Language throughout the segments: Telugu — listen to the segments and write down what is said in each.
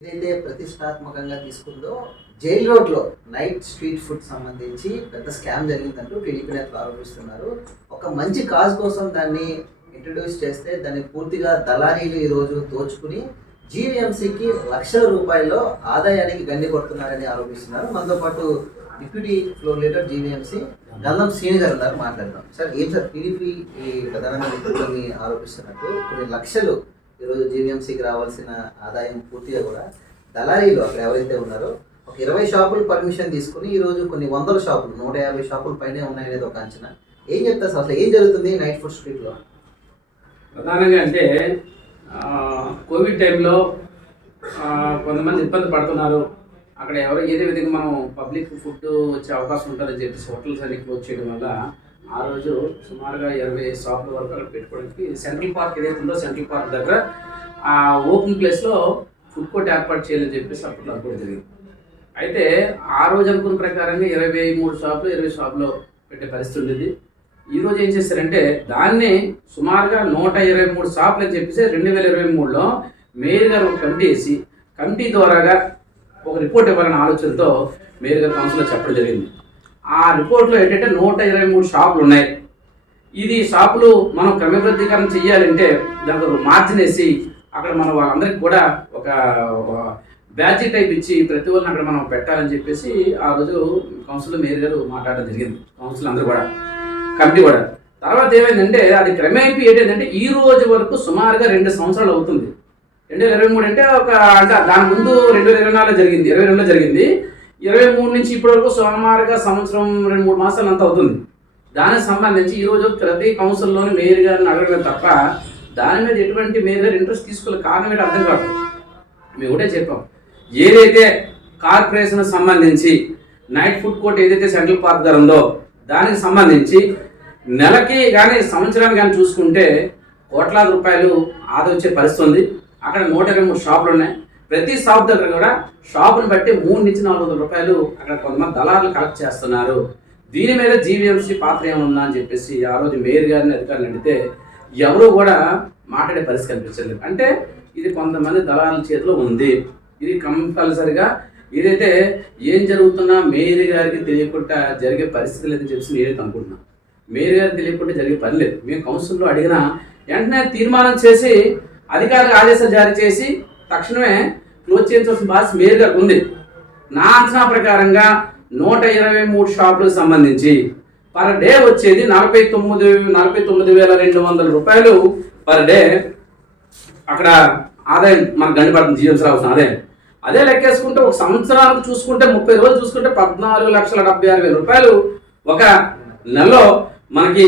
ఏదైతే ప్రతిష్టాత్మకంగా తీసుకుందో జైల్ రోడ్లో నైట్ స్ట్రీట్ ఫుడ్ సంబంధించి పెద్ద స్కామ్ జరిగిందంటూ టీడీపీ నేతలు ఆరోపిస్తున్నారు. ఒక మంచి కాజ్ కోసం దాన్ని ఇంట్రడ్యూస్ చేస్తే దాన్ని పూర్తిగా దళారీలు ఈరోజు దోచుకుని జీవీఎంసీకి లక్షల రూపాయల్లో ఆదాయానికి గండి కొడుతున్నారని ఆరోపిస్తున్నారు. మనతో పాటు deputy floor leader GVMC Gallam Srini గారు ఉన్నారు. మాట్లాడదాం. సార్, ఏం సార్ టీడీపీ ప్రధానంగా మిత్రులని ఆరోపిస్తున్నట్టు కొన్ని లక్షలు ఈరోజు జీవీఎంసీకి రావాల్సిన ఆదాయం పూర్తిగా కూడా దళారీలు అక్కడ ఎవరైతే ఉన్నారో ఒక 20 షాపులు పర్మిషన్ తీసుకుని ఈరోజు కొన్ని వందల షాపులు 150 షాపుల పైనే ఉన్నాయనేది ఒక అంచనా. ఏం చెప్తారు అసలు ఏం జరుగుతుంది నైట్ ఫుడ్ స్ట్రీట్లో? ప్రధానంగా అంటే కోవిడ్ టైంలో కొంతమంది ఇబ్బంది పడుతున్నారు. అక్కడ ఎవరు ఏదే విధంగా మనం పబ్లిక్ ఫుడ్ వచ్చే అవకాశం ఉంటుందని చెప్పేసి హోటల్స్ అన్ని క్లోజ్ చేయడం వల్ల ఆ రోజు సుమారుగా 20 షాపుల వరకు అక్కడ పెట్టుకోవడానికి సెంట్రల్ పార్క్ ఏదైతే ఉందో సెంట్రల్ పార్క్ దగ్గర ఆ ఓపెన్ ప్లేస్లో ఫుడ్ కోర్ట్ ఏర్పాటు చేయాలని చెప్పేసి అప్పుడు అనుకోవడం జరిగింది. అయితే ఆ రోజు అనుకున్న ప్రకారంగా 23 షాపులు 20 షాపులో పెట్టే పరిస్థితి ఉండేది. ఈరోజు ఏం చేశారంటే దాన్ని సుమారుగా 123 షాపులు అని చెప్పేసి 2023లో మేయర్ గారు ఒక కమిటీ వేసి కమిటీ ద్వారాగా ఒక రిపోర్ట్ ఇవ్వాలనే ఆలోచనతో మేయర్ గారు కౌన్సిల్లో చెప్పడం జరిగింది. ఆ రిపోర్ట్లో ఏంటంటే 123 షాపులు ఉన్నాయి. ఇది షాపులు మనం క్రమబద్ధీకరణ చెయ్యాలంటే దానికి మార్జిన్ వేసి అక్కడ మనం వాళ్ళందరికీ కూడా ఒక బ్యాడ్జీ టైప్ ఇచ్చి ప్రతి ఒక్కరిని అక్కడ మనం పెట్టాలని చెప్పేసి ఆ రోజు కౌన్సిల్లో మేయర్ గారు మాట్లాడడం జరిగింది. కౌన్సిల్ అందరూ కూడా కమిటీ కూడా. తర్వాత ఏమైందంటే అది క్రమేపీ ఏంటంటే ఈ రోజు వరకు సుమారుగా 2 సంవత్సరాలు అవుతుంది. 2023 అంటే అంటే దాని ముందు 2024లో జరిగింది, 22లో జరిగింది. 23 నుంచి ఇప్పటి వరకు సుమారుగా సంవత్సరం 2-3 మాసాలు అంతా అవుతుంది. దానికి సంబంధించి ఈరోజు ప్రతి కౌన్సిల్లోని మేయర్ గారిని అడగడం తప్ప దాని మీద ఎటువంటి మేయర్ గారు ఇంట్రెస్ట్ తీసుకోవాలి. కారణం ఏంటో అర్థం కాదు. మేము ఒకటే చెప్పాం, ఏదైతే కార్పొరేషన్ సంబంధించి నైట్ ఫుడ్ కోర్ట్ ఏదైతే సెంట్రల్ పార్క్ దగ్గర ఉందో దానికి సంబంధించి నెలకి కానీ సంవత్సరానికి కానీ చూసుకుంటే కోట్లాది రూపాయలు ఆదా వచ్చే పరిస్థితి ఉంది. అక్కడ 123 షాపులు ఉన్నాయి. ప్రతి షాప్ దగ్గర కూడా షాపుని బట్టి 3 నుంచి 400 రూపాయలు అక్కడ కొంతమంది దళారులు కలెక్ట్ చేస్తున్నారు. దీని మీద జీవీఎంసీ పాత్ర ఏమైనా ఉందా అని చెప్పేసి ఆ రోజు మేయర్ గారిని అధికారులు అడిగితే ఎవరు కూడా మాట్లాడే పరిస్థితి కనిపించలేదు. అంటే ఇది కొంతమంది దళారుల చేతిలో ఉంది. ఇది కంపల్సరిగా ఏదైతే ఏం జరుగుతున్నా మేయర్ గారికి తెలియకుండా జరిగే పరిస్థితి లేదని చెప్పేసి నేనైతే అనుకుంటున్నాను. మేయర్ గారికి తెలియకుండా జరిగే పని లేదు. మేము కౌన్సిల్లో అడిగినా వెంటనే తీర్మానం చేసి అధికారులకు ఆదేశాలు జారీ చేసి తక్షణమే క్లోజ్ చేయించాల్సిన బాధ్యత మేయర్ గారికి ఉంది. నా అంచనా ప్రకారంగా 123 షాపులకు సంబంధించి పర్ డే వచ్చేది 49,200 రూపాయలు పర్ డే అక్కడ ఆదాయం మనకు గండిపడుతుంది. జీఎంసీ రావాల్సిన ఆదాయం అదే లెక్కేసుకుంటే ఒక సంవత్సరానికి చూసుకుంటే 30 రోజులు చూసుకుంటే 14,76,000 రూపాయలు ఒక నెలలో మనకి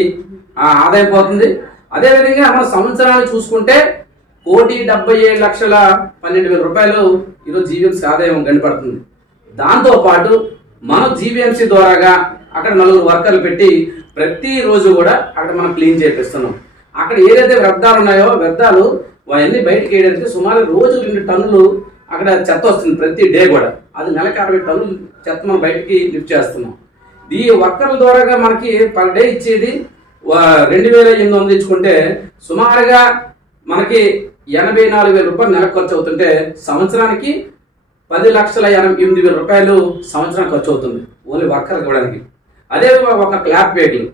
ఆదాయం పోతుంది. అదేవిధంగా మన సంవత్సరాన్ని చూసుకుంటే 1,77,12,000 రూపాయలు ఈరోజు జీవీఎంసీ ఆదాయం గండిపడుతుంది. దాంతోపాటు మనం జీవీఎంసీ ద్వారాగా అక్కడ 4 వర్కర్లు పెట్టి ప్రతిరోజు కూడా అక్కడ మనం క్లీన్ చేపిస్తున్నాం. అక్కడ ఏదైతే వ్యర్థాలు ఉన్నాయో వ్యర్థాలు అవన్నీ బయటకు వేయడానికి సుమారు రోజు 2 టన్నులు అక్కడ చెత్త వస్తుంది ప్రతి డే కూడా. అది నెలకి 60 టన్నులు చెత్త మనం బయటికి లిఫ్ట్ చేస్తున్నాం. ఈ వర్కర్ల ద్వారాగా మనకి పర్ డే ఇచ్చేది 2,800 ఇచ్చుకుంటే సుమారుగా మనకి 84,000 రూపాయలు నెలకు ఖర్చు అవుతుంటే సంవత్సరానికి 10,08,000 రూపాయలు సంవత్సరానికి ఖర్చు అవుతుంది ఓన్లీ వర్కర్ ఇవ్వడానికి. అదే ఒక క్లాప్ పేగులు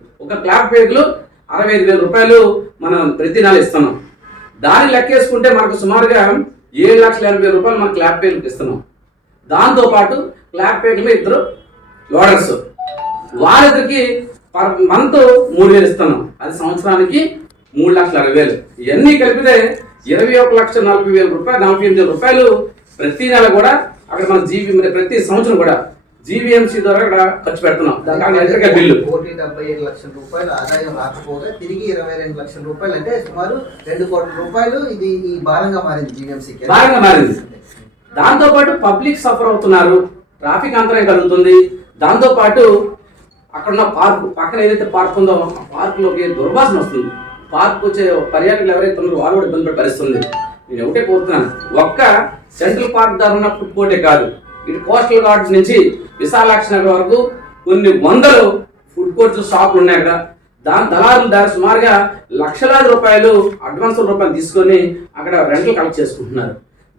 65,000 రూపాయలు మనం ప్రతి నెల ఇస్తున్నాం. దాన్ని లెక్కేసుకుంటే మనకు సుమారుగా 7,80,000 రూపాయలు మనం క్లాప్ పేగులకు ఇస్తున్నాం. దాంతోపాటు క్లాప్ పేగులు 2 లోడర్స్ వాళ్ళకి పర్ మంత్ 3,000 ఇస్తున్నాం. అది సంవత్సరానికి 3,60,000. ఇవన్నీ కలిపితే 21,40,000 రూపాయలు 48,000 రూపాయలు ప్రతి నెల కూడా అక్కడ మన ప్రతి సంవత్సరం కూడా జీవీఎంసీ ద్వారా ఇక్కడ ఖర్చు పెడుతున్నాం. బిల్లు 1,75,00,000 రూపాయలు ఆదాయం రాకపోగా తిరిగి 22 లక్షల రూపాయలు అంటే సుమారు 2 కోట్ల రూపాయలు ఇది ఈ భారంగా మారింది జీవీఎంసీకి. భారంగా మారింది. దాంతోపాటు పబ్లిక్ సఫర్ అవుతున్నారు, ట్రాఫిక్ అంతరం కలుగుతుంది. దాంతోపాటు అక్కడ ఉన్న పార్కు పక్కన ఏదైతే పార్క్ ఉందో ఆ పార్కులోకి దుర్వాసన వస్తుంది. పార్క్ వచ్చే పర్యాటకులు ఎవరైతే ఉన్నారో వాళ్ళు కూడా ఇబ్బంది పడే పరిస్థితి ఉంది. నేను ఒకటే కోరుతున్నాను, ఒక్క సెంట్రల్ పార్క్ ద్వారా ఉన్న ఫుడ్ కోర్టే కాదు, ఇటు కోస్టల్ గార్డ్స్ నుంచి విశాలాక్షి నగర్ వరకు కొన్ని వందలు ఫుడ్ కోర్ట్స్ షాపులు ఉన్నాయి అక్కడ. దాని దళారులు సుమారుగా లక్షలాది రూపాయలు అడ్వాన్స్ రూపాయలు తీసుకొని అక్కడ రెంట్లు కలెక్ట్ చేసుకుంటున్నారు.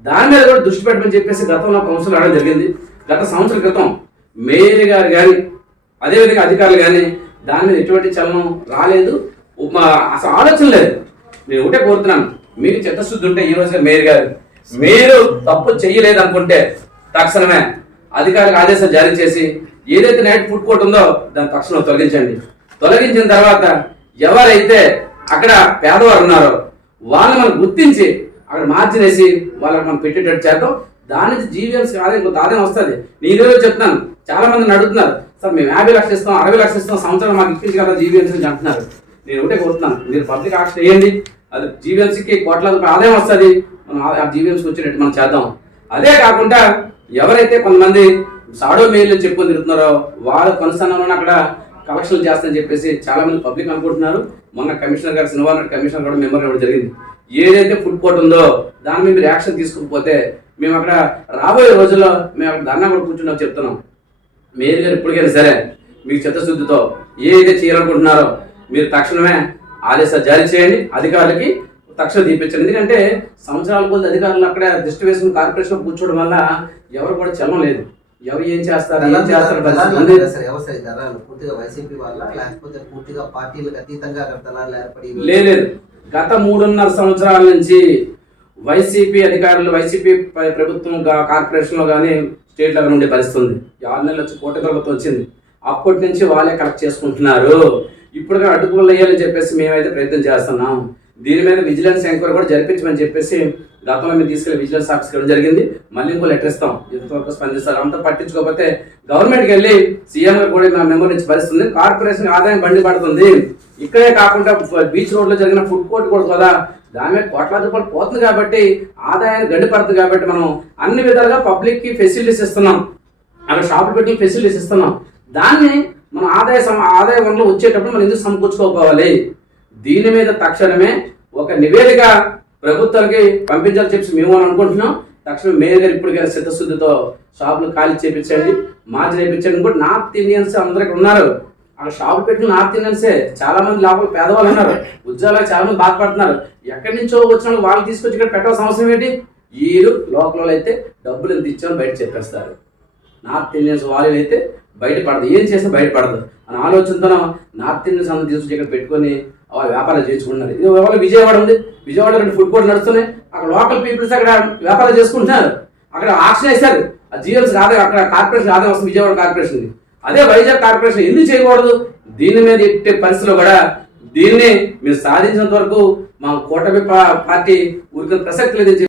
దాని మీద కూడా దృష్టి పెట్టమని చెప్పేసి గతంలో కౌన్సిల్ రావడం జరిగింది. గత సంవత్సరం క్రితం మేయర్ గారు కానీ అదేవిధంగా అధికారులు కానీ దాని మీద ఎటువంటి చలనం రాలేదు, అసలు ఆలోచన లేదు. నేను ఒకటే కోరుతున్నాను, మీకు చిత్తశుద్ధి ఉంటే ఈ రోజుగా మేయర్ గారు మీరు తప్పు చెయ్యలేదు అనుకుంటే తక్షణమే అధికారులకు ఆదేశాలు జారీ చేసి ఏదైతే నైట్ ఫుడ్ కోర్ట్ ఉందో దాన్ని తక్షణం తొలగించండి. తొలగించిన తర్వాత ఎవరైతే అక్కడ పేదవారు ఉన్నారో వాళ్ళని మనం గుర్తించి అక్కడ మార్జిన్ వేసి వాళ్ళకి మనం పెట్టేటట్టు చేద్దాం. దాని నుంచి జీవీఎంసీ ఆదాయం కొంత ఆదాయం వస్తుంది. నేను ఈరోజు చెప్తున్నాను, చాలా మందిని అడుగుతున్నారు, సార్ మేము 50 లక్షలు ఇస్తాం 60 లక్షలు ఇస్తాం సంవత్సరం మాకు ఇప్పించి కదా జీవీఎంసీ నుంచి అంటున్నారు. నేను ఒకటే కోరుతున్నాను, మీరు పబ్లిక్ ఆక్షన్ వేయండి, అది జీవీఎంసీకి కోట్ల రూపాయల ఆదాయం వస్తుంది, మనం ఆ జీవీఎంసీ వచ్చేటట్టు మనం చేద్దాం. అదే కాకుండా ఎవరైతే కొంతమంది సాడో మెయిల్ చెప్పుకొని తిరుగుతున్నారో వాళ్ళ కొనసాగంలో అక్కడ కలెక్షన్లు చేస్తారని చెప్పేసి చాలా మంది పబ్లిక్ అనుకుంటున్నారు. మొన్న కమిషనర్ గారు శ్రీనివాస్ కమిషనర్ కూడా మెంబర్ ఇవ్వడం జరిగింది. ఏదైతే ఫుడ్ కోర్ట్ ఉందో దాని మీద మీరు యాక్షన్ తీసుకోకపోతే మేము అక్కడ రాబోయే రోజుల్లో మేము అక్కడ ధర్నా కూడా కూర్చున్నాం చెప్తున్నాం. మేయర్ గారు ఇప్పటికైనా సరే మీకు చిత్తశుద్ధితో ఏదైతే చేయాలనుకుంటున్నారో మీరు తక్షణమే ఆదేశాలు జారీ చేయండి, అధికారులకి తక్షణం తీపించండి. ఎందుకంటే సంవత్సరాల కొద్ది అధికారులు అక్కడ దృష్టి వేసుకుని కార్పొరేషన్ కూర్చోవడం వల్ల ఎవరు కూడా చలం లేదు, ఎవరు ఏం చేస్తారు పూర్తిగా వైసీపీ వాళ్ళ లేకపోతే పూర్తిగా పార్టీలకు అతీతంగా దళాలు ఏర్పడి లేదు. గత 3.5 సంవత్సరాల నుంచి వైసీపీ అధికారులు వైసీపీ ప్రభుత్వం కార్పొరేషన్లో కానీ స్టేట్ లెవెల్ ఉండే పరిస్థితి ఉంది. 6 నెలలు వచ్చి కోట ప్రభుత్వం వచ్చింది, అప్పటి నుంచి వాళ్ళే కలెక్ట్ చేసుకుంటున్నారు. ఇప్పుడు అడ్డుకులు వేయాలని చెప్పేసి మేమైతే ప్రయత్నం చేస్తున్నాం. దీని మీద విజిలెన్స్ ఎంక్వైరీ కూడా జరిపించమని చెప్పేసి గతంలో మేము తీసుకెళ్లి విజిలెన్స్ ఆఫీస్కి వెళ్ళడం జరిగింది. మళ్ళీ ఇంకో లెటర్ ఇస్తాం, ఇంతవరకు స్పందిస్తారు. అంతా పట్టించుకోకపోతే గవర్నమెంట్కి వెళ్ళి సీఎం గారు కూడా మా మెంబర్ నుంచి పరిస్థితుంది. కార్పొరేషన్ ఆదాయం బండి పడుతుంది. ఇక్కడే కాకుండా బీచ్ రోడ్లో జరిగిన ఫుడ్ కోర్ట్ కూడా కదా దాని మీద కోట్లాది రూపాయలు పోతుంది కాబట్టి ఆదాయాన్ని గడ్డి పడుతుంది. కాబట్టి మనం అన్ని విధాలుగా పబ్లిక్కి ఫెసిలిటీస్ ఇస్తున్నాం, అక్కడ షాపులు పెట్టి ఫెసిలిటీస్ ఇస్తున్నాం. దాన్ని మనం ఆదాయ వనరులు వచ్చేటప్పుడు మనం ఎందుకు సమకూర్చుకోవాలి? దీని మీద తక్షణమే ఒక నివేదిక ప్రభుత్వానికి పంపించాలని చెప్పి మేము అనుకుంటున్నాం. తక్షణం మేయర్ గారు ఇప్పటికైనా చిత్తశుద్ధితో షాపులు ఖాళీ చేయించండి, మార్జిన్ వేయించండి. ఇంకోటి నార్త్ ఇండియన్స్ అందరికి ఉన్నారు, అక్కడ షాపులు పెట్టిన నార్త్ ఇండియన్సే చాలా మంది లోపల పేదవాళ్ళు ఉన్నారు, ఉద్యోగాలు చాలా మంది బాధపడుతున్నారు. ఎక్కడి నుంచో వచ్చిన వాళ్ళు తీసుకొచ్చి ఇక్కడ పెట్టాల్సిన అవసరం ఏంటి? వీరు లోకల్ అయితే డబ్బులు ఎంత ఇచ్చామని బయట చెప్పేస్తారు. నార్త్ ఇండియన్స్ వాళ్ళు అయితే బయటపడదు, ఏం చేస్తే బయటపడదు అని ఆలోచనతో నార్త్ ఇండియన్స్ అందరూ తీసుకొచ్చి ఇక్కడ పెట్టుకొని వాళ్ళు వ్యాపారాలు చేసుకుంటున్నారు. ఇది వాళ్ళ విజయవాడ ఉంది, విజయవాడ 2 ఫుడ్ కోర్ట్ నడుస్తున్నాయి, అక్కడ లోకల్ పీపుల్స్ అక్కడ వ్యాపారాలు చేసుకుంటున్నారు. అక్కడ ఆక్షన్ వేశారు, ఆ జీఎంసీ ఆదాయం అక్కడ కార్పొరేషన్ ఆదాయం వస్తుంది విజయవాడ కార్పొరేషన్. అదే వైజాగ్ కార్పొరేషన్ ఎందుకు చేయకూడదు? దీని మీద ఎట్టే పరిస్థితిలో కూడా దీన్ని మీరు సాధించినంత వరకు మా కూటమి పార్టీ ఊరికిన ప్రసక్తి లేదు.